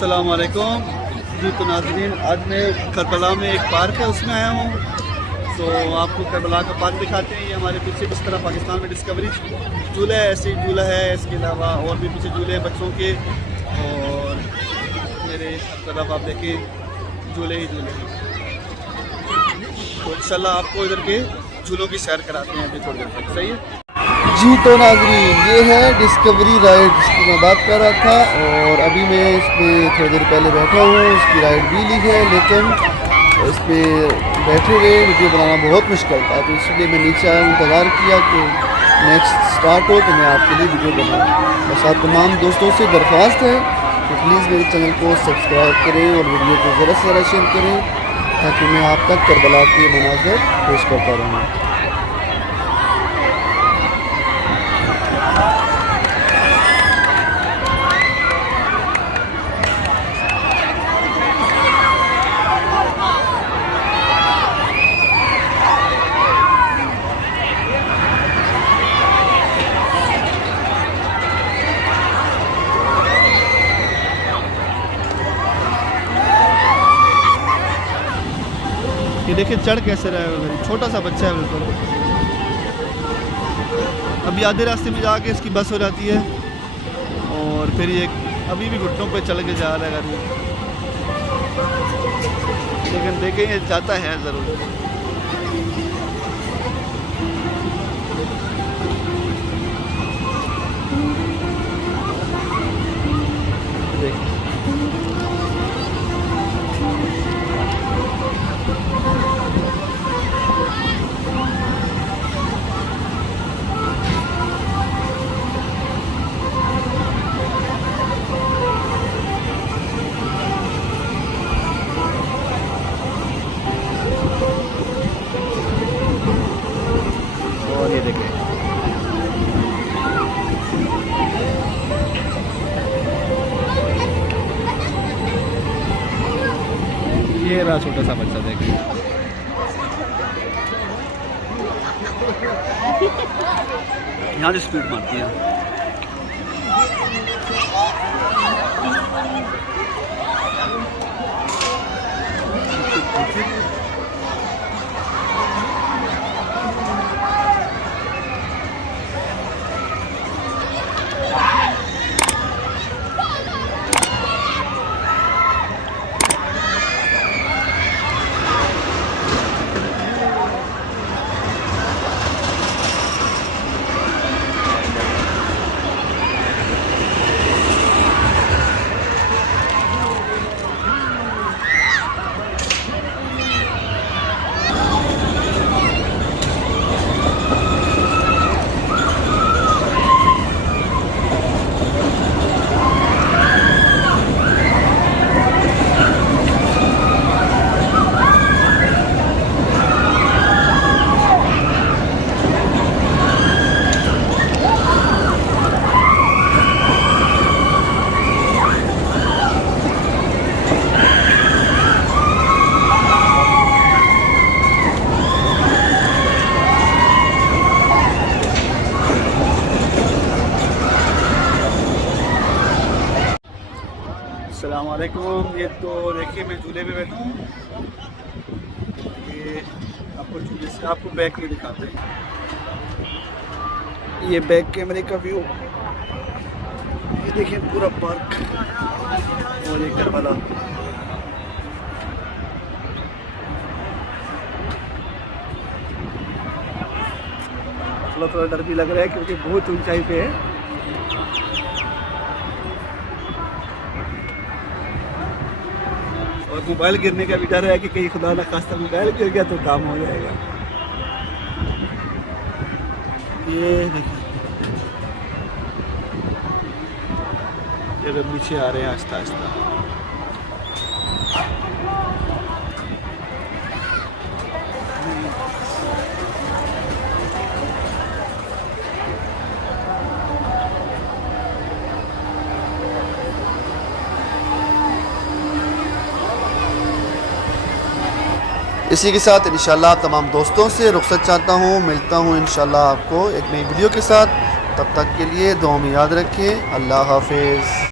अस्सलाम वालेकुम जी। तो नाज़रीन, आज मैं करबला में एक पार्क है उसमें आया हूँ। तो आपको करबला का पार्क दिखाते हैं। ये हमारे पीछे जिस तरह पाकिस्तान में डिस्कवरी झूला है, ऐसे ही झूला है। इसके अलावा और भी पीछे झूले हैं बच्चों के, और मेरे हर तरफ आप देखें झूले ही झूले हैं। तो इंशाल्लाह आपको इधर के झूलों की सैर कराते हैं अभी थोड़ी देर तक। सही है जी। तो नाज़रीन, ये है डिस्कवरी राइड जिसकी मैं बात कर रहा था, और अभी मैं इसमें थोड़ी देर पहले बैठा हूँ। इसकी राइड भी ली है, लेकिन इस पर बैठे हुए वीडियो बनाना बहुत मुश्किल था, तो इसलिए मैं नीचे आया, इंतज़ार किया कि नेक्स्ट स्टार्ट हो तो मैं आपके लिए वीडियो बनाऊँ। बस आप तमाम दोस्तों से दरख्वास्त है कि प्लीज़ मेरे चैनल को सब्सक्राइब करें और वीडियो को ज़रा से ज़रा शेयर करें, ताकि मैं आप तक करबला के मनाज़र पेश करता रहूँ। ये देखिए चढ़ कैसे रहा है, छोटा सा बच्चा है बिल्कुल। अभी आधे रास्ते में जाके इसकी बस हो जाती है, और फिर ये अभी भी घुटनों पे चल के जा रहा है, लेकिन देखें ये जाता है ज़रूर। देखिए ये देखें, ये रहा छोटा सा बच्चा। देखें यहाँ से स्पीड मारती है। अस्सलाम वालेकुम। ये तो देखिए मैं झूले पे बैठा हूँ। ये आपको झूले से आपको बैक में दिखाते हैं। ये बैक कैमरे का व्यू, ये देखिए पूरा पार्क और ये करबला। थोड़ा थोड़ा डर भी लग रहा है क्योंकि बहुत ऊंचाई पे है। और मोबाइल गिरने का भी डर है कि कहीं खुदा न खास्ता मोबाइल गिर गया तो काम हो जाएगा। ये देखिए, ये नीचे आ रहे हैं आहिस्ता आहिस्ता। इसी के साथ इंशाल्लाह तमाम दोस्तों से रुखसत चाहता हूँ। मिलता हूँ इंशाल्लाह आपको एक नई वीडियो के साथ। तब तक के लिए दुआ में याद रखें। अल्लाह हाफिज़।